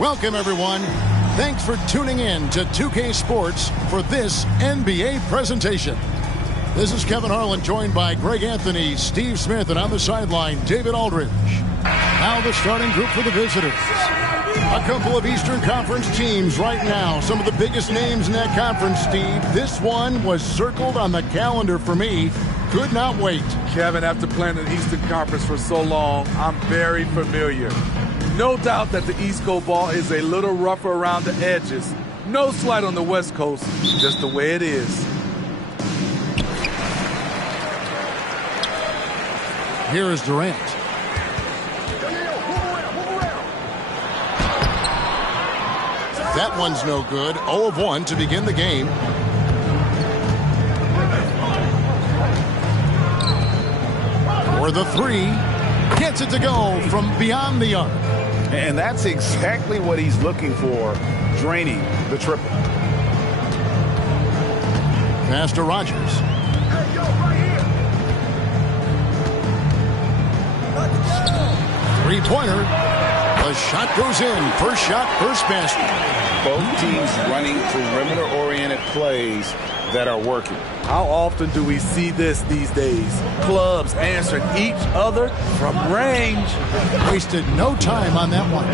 Welcome, everyone. Thanks for tuning in to 2K Sports for this NBA presentation. This is Kevin Harlan, joined by Greg Anthony, Steve Smith, and on the sideline, David Aldridge. Now the starting group for the visitors. A couple of Eastern Conference teams right now. Some of the biggest names in that conference, Steve. This one was circled on the calendar for me. Could not wait. Kevin, after playing in the Eastern Conference for so long, I'm very familiar. No doubt that the East Coast ball is a little rougher around the edges. No slight on the West Coast, just the way it is. Here is Durant. That one's no good. 0 of 1 to begin the game. For the three. Gets it to go from beyond the arc. And that's exactly what he's looking for, draining the triple. Pass to Rogers. Hey, yo, right here. Let's go. Three-pointer. The shot goes in. First shot, first basket. Both teams running perimeter-oriented plays that are working. How often do we see this these days? Clubs answering each other from range. Wasted no time on that one.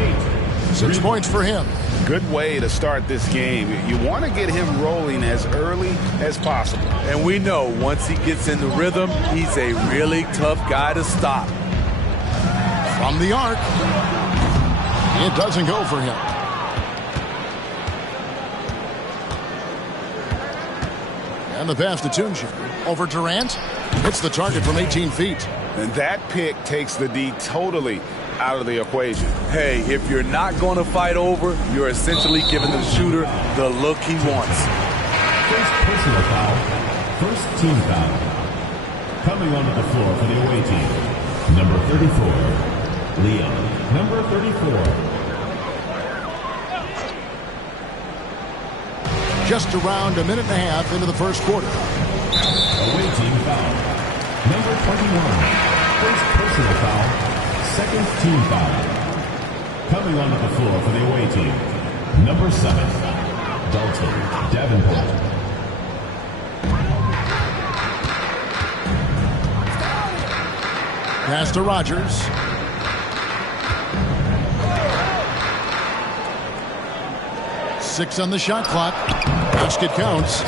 6 points for him. Good way to start this game. You want to get him rolling as early as possible. And we know once he gets in the rhythm, he's a really tough guy to stop. From the arc. It doesn't go for him. And the pass to Tunja. Over Durant. Hits the target from 18 feet. And that pick takes the D totally out of the equation. Hey, if you're not going to fight over, you're essentially giving the shooter the look he wants. First personal foul. First team foul. Coming onto the floor for the away team. Number 34. Leon. Number 34. Just around a minute and a half into the first quarter. Away team foul. Number 21. First personal foul. Second team foul. Coming onto the floor for the away team. Number 7. Dalton Davenport. Pass to Rogers. Six on the shot clock. Basket counts.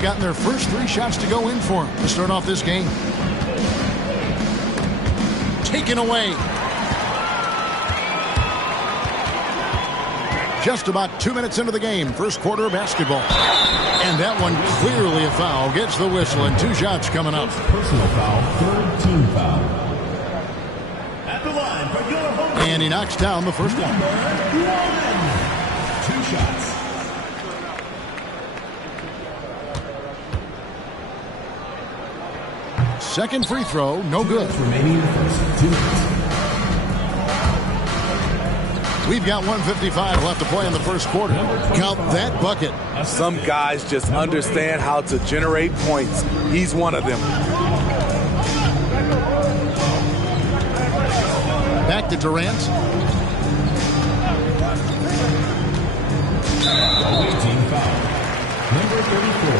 Gotten their first 3 shots to go in for him to start off this game. Taken away. Just about 2 minutes into the game. First quarter of basketball. And that one clearly a foul. Gets the whistle and 2 shots coming up. Personal foul. Third team foul. At the line for your home. And he knocks down the first one. 2 shots. Second free throw, no good. Remaining in the first 2 minutes. We've got 1:55 left to play in the first quarter. Count that bucket. Some guys just understand how to generate points. He's one of them. Back to Durant. Away team foul. Number 34.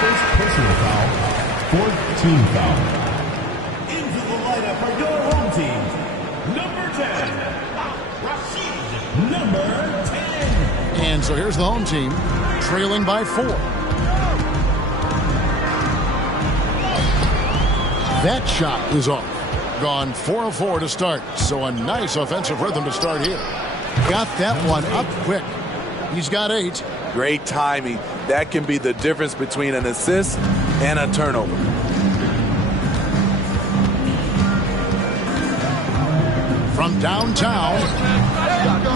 First personal foul. Fourth team foul. Into the lineup for your home team. Number 10. Rashid. Number 10. And so here's the home team, trailing by 4. That shot is off. Gone 4 of 4 to start. So a nice offensive rhythm to start here. Got that one up quick. He's got 8. Great timing. That can be the difference between an assist and a turnover. From downtown,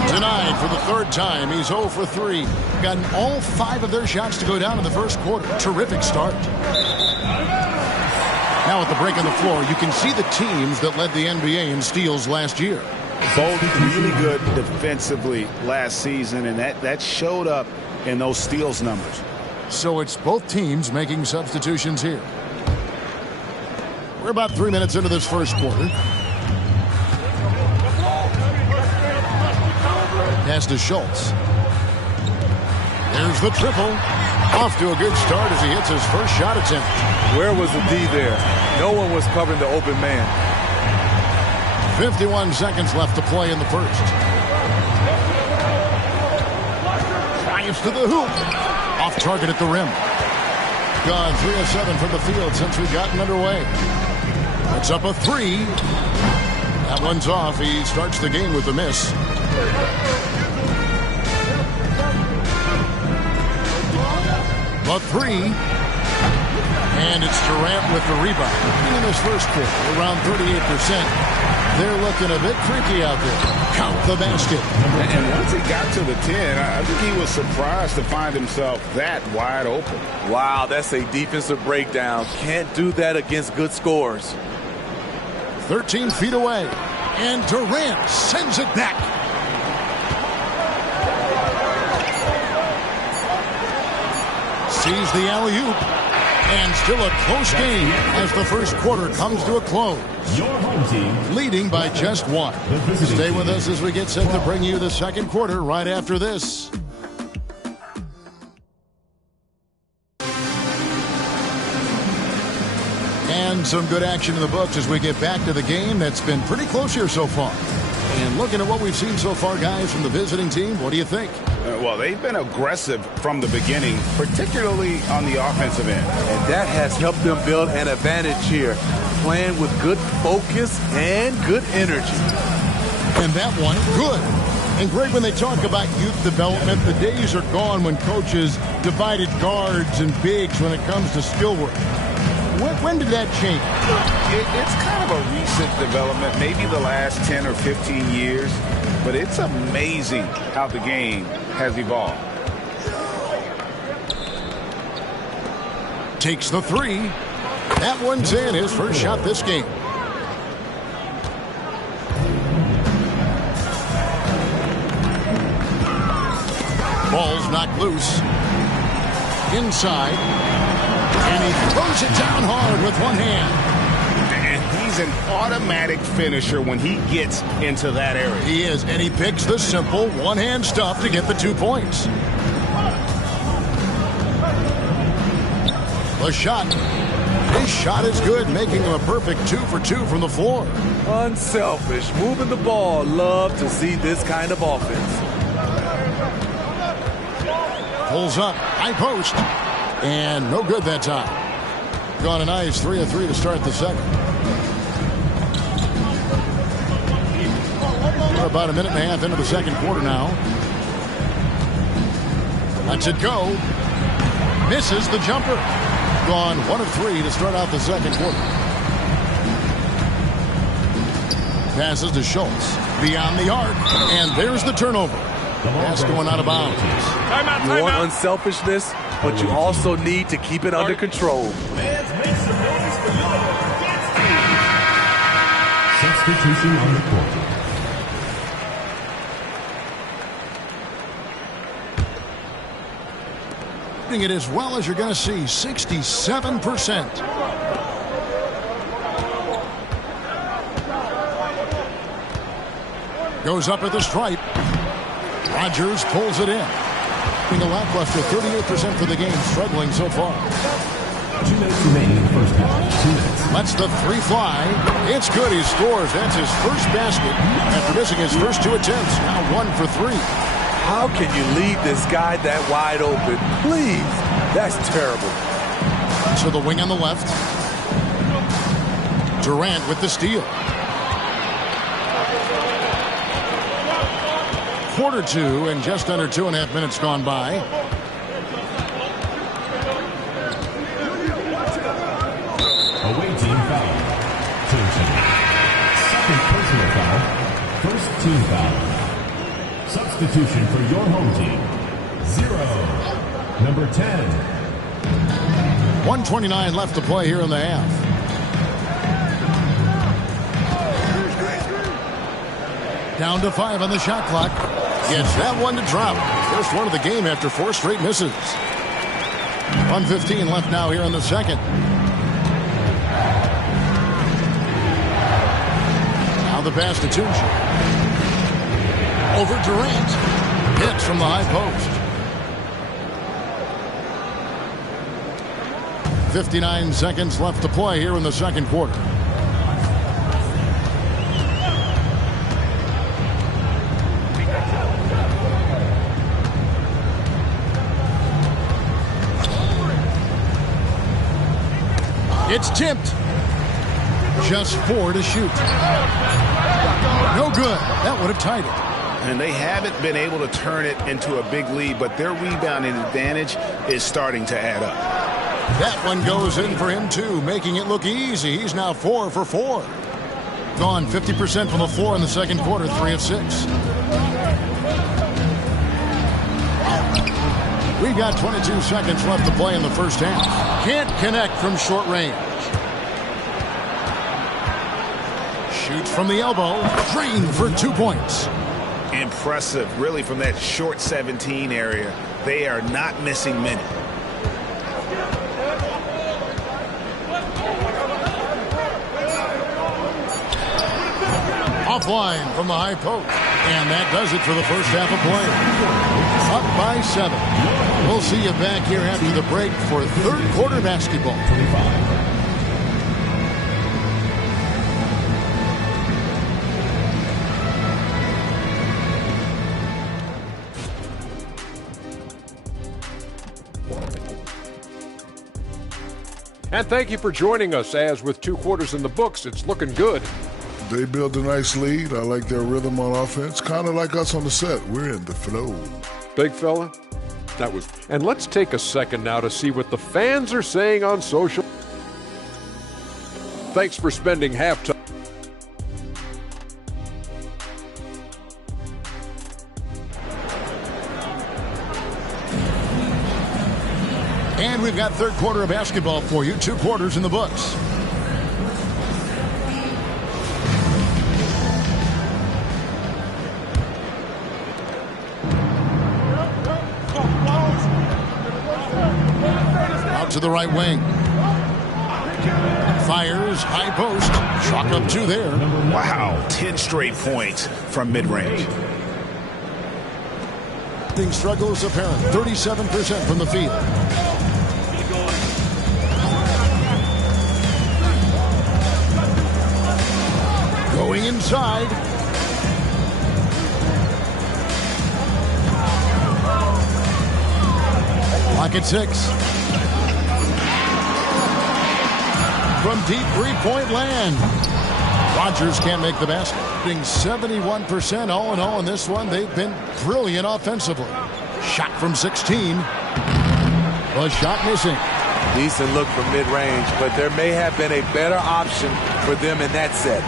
denied for the 3rd time. He's 0 for 3. Gotten all 5 of their shots to go down in the first quarter. Terrific start. Now at the break on the floor, you can see the teams that led the NBA in steals last year. Both really good defensively last season, and that showed up in those steals numbers. So it's both teams making substitutions here. We're about 3 minutes into this first quarter. Pass to Schultz. There's the triple. Off to a good start as he hits his first shot attempt. Where was the D there? No one was covering the open man. 51 seconds left to play in the first. Drives to the hoop. Off target at the rim. Gone 3 of 7 from the field since we've gotten underway. It's up a 3. That one's off. He starts the game with a miss. A 3. And it's Durant with the rebound. In this first quarter, around 38%. They're looking a bit freaky out there. Count the basket. And once he got to the 10, I think he was surprised to find himself that wide open. Wow, that's a defensive breakdown. Can't do that against good scores. 13 feet away. And Durant sends it back. Sees the alley-oop. And still a close game as the first quarter comes to a close. Your home team leading by just 1. Stay with us as we get set to bring you the second quarter right after this. And some good action in the books as we get back to the game that's been pretty close here so far. And looking at what we've seen so far, guys, from the visiting team, what do you think? Well, they've been aggressive from the beginning, particularly on the offensive end. And that has helped them build an advantage here, playing with good focus and good energy. And that one, good. And Greg, when they talk about youth development, the days are gone when coaches divided guards and bigs when it comes to skill work. When did that change? It's kind of a recent development, maybe the last 10 or 15 years, but it's amazing how the game has evolved. Takes the 3. That one's in, his first shot this game. Ball's knocked loose. Inside. And he throws it down hard with one hand. And he's an automatic finisher when he gets into that area. He is, and he picks the simple one-hand stuff to get the 2 points. The shot. His shot is good, making him a perfect 2 for 2 from the floor. Unselfish, moving the ball. Love to see this kind of offense. Pulls up, high post. And no good that time. Gone a nice 3 of 3 to start the second. We're about a minute and a half into the second quarter now. Lets it go. Misses the jumper. Gone 1 of 3 to start out the second quarter. Passes to Schultz. Beyond the arc. And there's the turnover. Pass going out of bounds. You want unselfishness, but you also need to keep it under control. Substitution on the court. Shooting it as well as you're going to see, 67%. Goes up at the stripe. Rodgers pulls it in. A lackluster 38% for the game, struggling so far. 2 minutes remaining in the first half. 2 minutes. Lets the 3 fly. It's good. He scores. That's his first basket after missing his first 2 attempts. Now 1 for 3. How can you leave this guy that wide open? Please. That's terrible. To the wing on the left. Durant with the steal. Quarter 2 and just under 2.5 minutes gone by. Away team foul. Second personal foul. First team foul. Substitution for your home team. 0. Number 10. 1:29 left to play here in the half. Down to 5 on the shot clock. Gets that one to drop. First one of the game after 4 straight misses. 1:15 left now here in the second. Now the pass to Tunji. Over Durant. Hits from the high post. 59 seconds left to play here in the second quarter. It's tipped. Just 4 to shoot. No good. That would have tied it. And they haven't been able to turn it into a big lead, but their rebounding advantage is starting to add up. That one goes in for him, too, making it look easy. He's now 4 for 4. Gone 50% from the floor in the second quarter, 3 of 6. We've got 22 seconds left to play in the first half. Can't connect from short range. Shoots from the elbow. Drain for 2 points. Impressive, really, from that short 17 area. They are not missing many. Offline from the high post. And that does it for the first half of play. Up by 7. We'll see you back here after the break for third quarter basketball. And thank you for joining us. As with 2 quarters in the books, it's looking good. They built a nice lead. I like their rhythm on offense. Kind of like us on the set. We're in the flow. Big fella, that was... And let's take a second now to see what the fans are saying on social. Thanks for spending halftime. And we've got third quarter of basketball for you. 2 quarters in the books. Out to the right wing. Fires, high post. Chalk up 2 there. Wow, 10 straight points from mid-range. Struggle is apparent. 37% from the field. Going inside. Lock at 6. From deep 3-point land. Rodgers can't make the basket. Being 71% all in all in this one. They've been brilliant offensively. Shot from 16. A shot missing. Decent look from mid-range, but there may have been a better option for them in that set.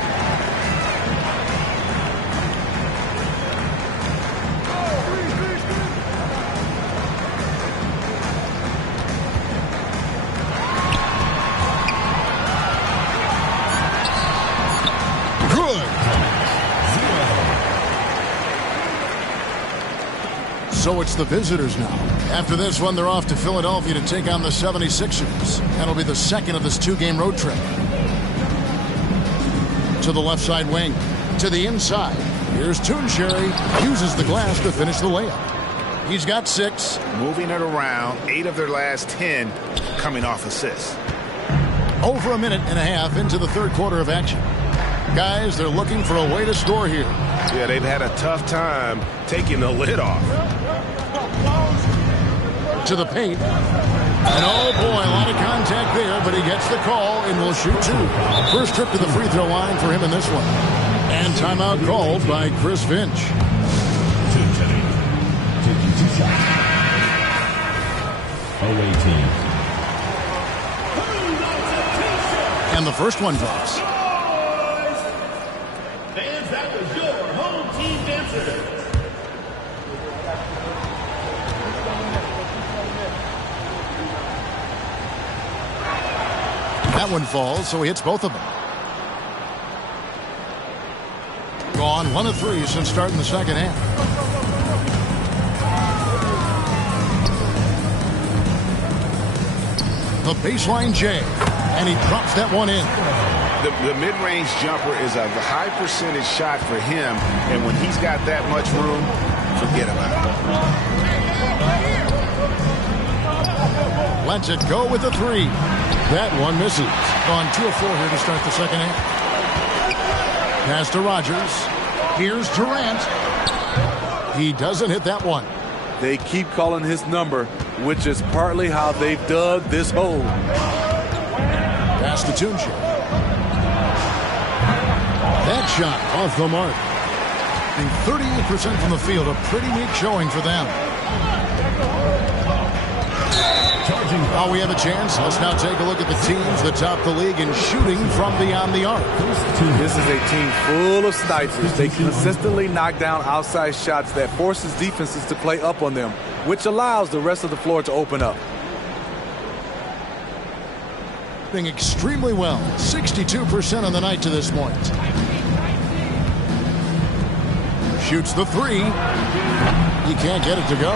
So it's the visitors now. After this one, they're off to Philadelphia to take on the 76ers. That'll be the second of this 2-game road trip. To the left side wing. To the inside. Here's Toonsherry. Uses the glass to finish the layup. He's got 6. Moving it around. 8 of their last 10 coming off assists. Over a minute and a half into the third quarter of action. Guys, they're looking for a way to score here. Yeah, they've had a tough time taking the lid off. To the paint. And oh boy, a lot of contact there, but he gets the call and will shoot 2. First trip to the free throw line for him in this one. And timeout called by Chris Finch. Taking 2 shots. Away team. And the first one drops. Fans, that was your home team dancer. That one falls, so he hits both of them. Gone 1 of 3 since starting the second half. The baseline J, and he drops that one in. The mid-range jumper is a high percentage shot for him, and when he's got that much room, forget about it. lets it go with the three. That one misses. On 2 of 4 here to start the second half. Pass to Rogers. Here's Durant. He doesn't hit that one. They keep calling his number, which is partly how they've dug this hole. Pass to Tunji. That shot off the mark. And 38% from the field, a pretty weak showing for them. Oh, we have a chance. Let's now take a look at the teams that top the league in shooting from beyond the arc. This is a team full of snipers. They consistently knock down outside shots that forces defenses to play up on them, which allows the rest of the floor to open up. Doing extremely well. 62% on the night to this point. Shoots the three. He can't get it to go.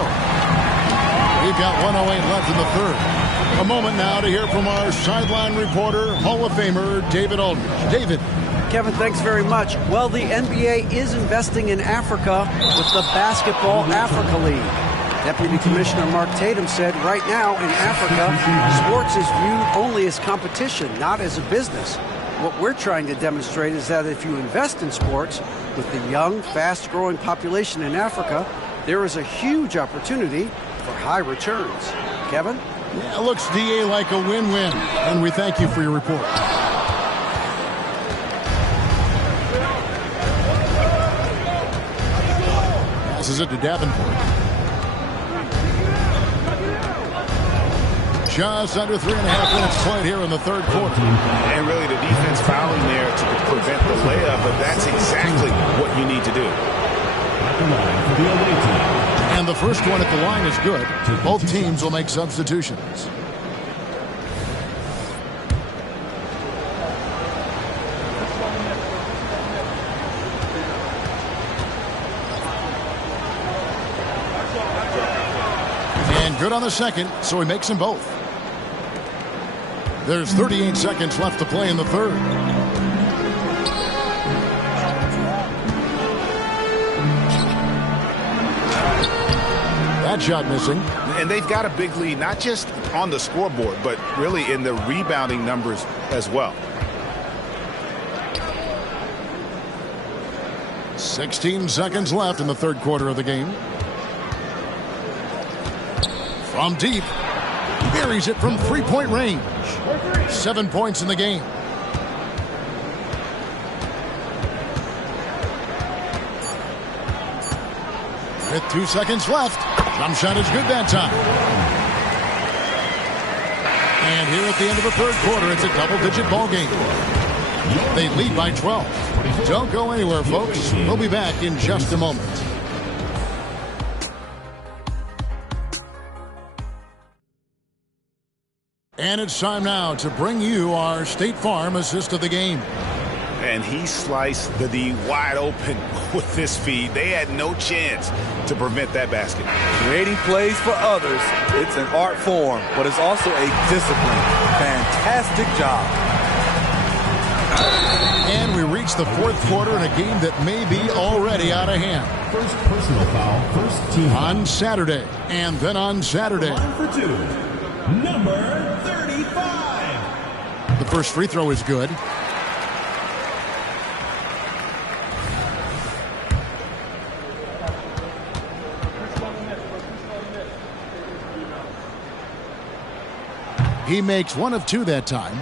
We've got 1:08 left in the third. A moment now to hear from our sideline reporter, Hall of Famer David Aldridge. David. Kevin, thanks very much. Well, the NBA is investing in Africa with the Basketball Africa League. Deputy Commissioner Mark Tatum said right now in Africa, sports is viewed only as competition, not as a business. What we're trying to demonstrate is that if you invest in sports with the young, fast-growing population in Africa, there is a huge opportunity for high returns. Kevin? Yeah, it looks, DA, like a win-win, and we thank you for your report. Passes it to Davenport. Just under 3.5 minutes played here in the third quarter. And really the defense fouling there to prevent the layup, but that's exactly what you need to do. And the first one at the line is good. Both teams will make substitutions. And good on the second, so he makes them both. There's 38 seconds left to play in the third. That shot missing. And they've got a big lead, not just on the scoreboard, but really in the rebounding numbers as well. 16 seconds left in the third quarter of the game. From deep. Buries it from three-point range. 7 points in the game. With 2 seconds left. Jump shot is good that time. And here at the end of the third quarter, it's a double-digit ball game. They lead by 12. Don't go anywhere, folks. We'll be back in just a moment. And it's time now to bring you our State Farm assist of the game. And he sliced the D wide open with this feed. They had no chance to prevent that basket. Creating plays for others, it's an art form, but it's also a discipline. Fantastic job. And we reach the fourth quarter in a game that may be already out of hand. First personal foul, first team. On Saturday, and then on Saturday. Line for two, number 35. The first free throw is good. He makes 1 of 2 that time.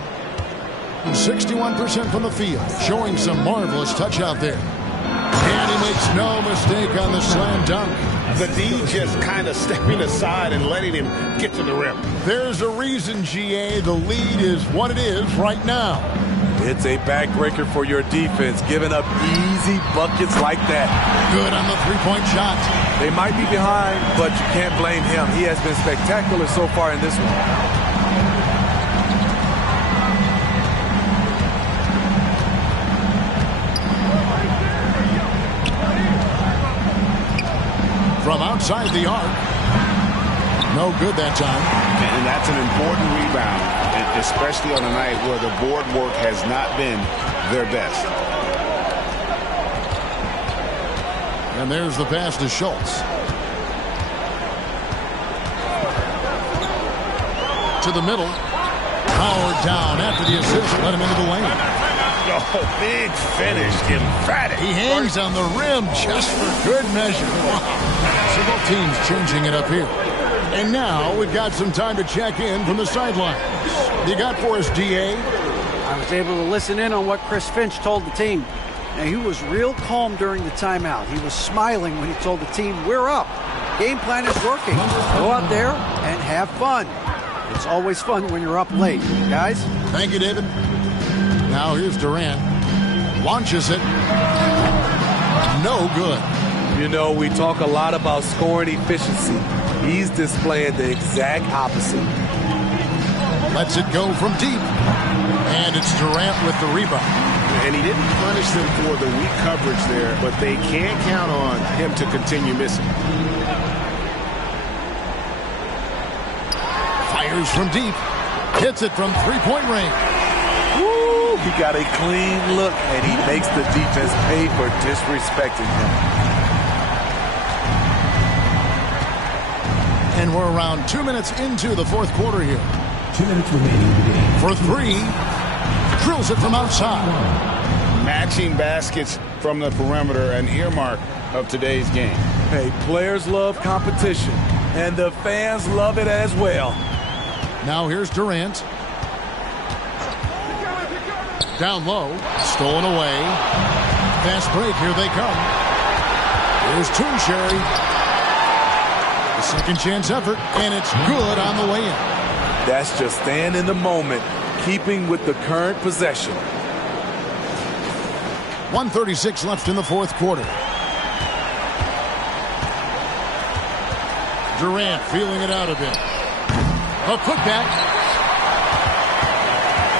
61% from the field, showing some marvelous touch out there. And he makes no mistake on the slam dunk. The D just kind of stepping aside and letting him get to the rim. There's a reason, GA, the lead is what it is right now. It's a backbreaker for your defense, giving up easy buckets like that. Good on the three-point shot. They might be behind, but you can't blame him. He has been spectacular so far in this one. From outside the arc. No good that time. And that's an important rebound, especially on a night where the board work has not been their best. And there's the pass to Schultz. To the middle. Powered down after the assist. Let him into the lane. Oh, big finish. Emphatic. He hangs on the rim just for good measure. Wow. So both teams changing it up here. And now we've got some time to check in from the sidelines. You got for us, DA? I was able to listen in on what Chris Finch told the team. Now, he was real calm during the timeout. He was smiling when he told the team, we're up. Game plan is working. Go out there and have fun. It's always fun when you're up late. Guys? Thank you, David. Now here's Durant. Launches it. No good. You know, we talk a lot about scoring efficiency. He's displaying the exact opposite. Lets it go from deep. And it's Durant with the rebound. And he didn't punish them for the weak coverage there, but they can't count on him to continue missing. Fires from deep. Hits it from three-point range. Woo! He got a clean look, and he makes the defense pay for disrespecting him. And we're around 2 minutes into the fourth quarter here. 2 minutes remaining in the game. For three. Drills it from outside. Matching baskets from the perimeter, an earmark of today's game. Hey, players love competition, and the fans love it as well. Now here's Durant. Down low. Stolen away. Fast break. Here they come. Here's Toonsherry. The second chance effort, and it's good on the way in. That's just staying in the moment, keeping with the current possession. 1:36 left in the fourth quarter. Durant feeling it out a bit. A putback.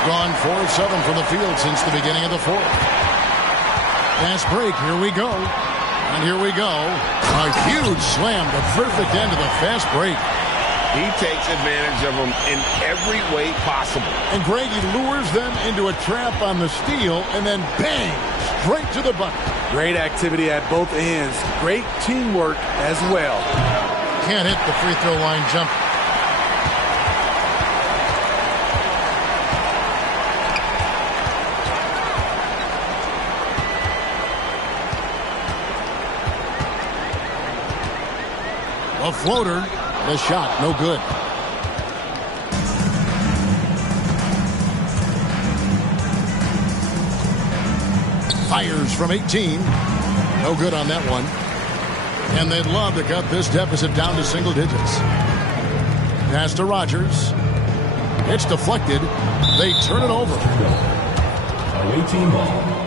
Gone 4 of 7 from the field since the beginning of the fourth. Fast break. Here we go. And here we go. A huge slam, the perfect end of the fast break. He takes advantage of them in every way possible. And Greg, he lures them into a trap on the steal, and then bang, straight to the bucket. Great activity at both ends. Great teamwork as well. Can't hit the free throw line jump. A floater. The shot, no good. Fires from 18. No good on that one. And they'd love to cut this deficit down to single digits. Pass to Rogers. It's deflected. They turn it over. Away team ball.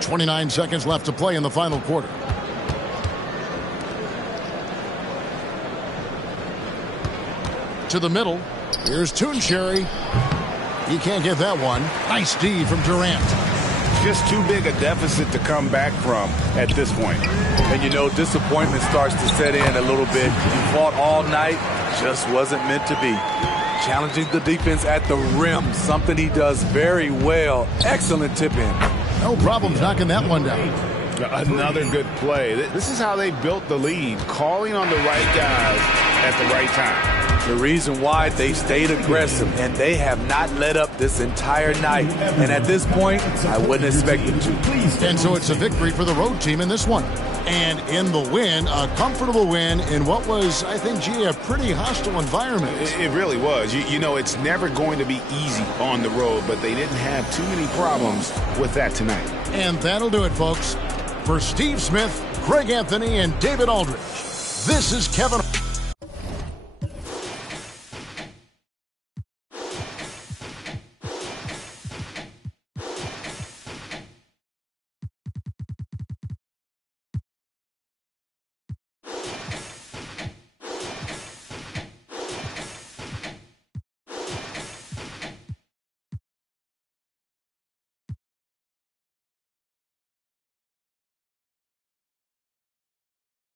29 seconds left to play in the final quarter. To the middle. Here's Toonsherry. He can't get that one. Nice D from Durant. Just too big a deficit to come back from at this point. And you know, disappointment starts to set in a little bit. He fought all night, just wasn't meant to be. Challenging the defense at the rim, something he does very well. Excellent tip in. No problems knocking that one down. Another good play. This is how they built the lead, calling on the right guys at the right time. The reason why they stayed aggressive, and they have not let up this entire night. And at this point, I wouldn't expect them to. And so it's a victory for the road team in this one. And in the win, a comfortable win in what was, I think, gee, a pretty hostile environment. It really was. You know, it's never going to be easy on the road, but they didn't have too many problems with that tonight. And that'll do it, folks. For Steve Smith, Greg Anthony, and David Aldridge, this is Kevin.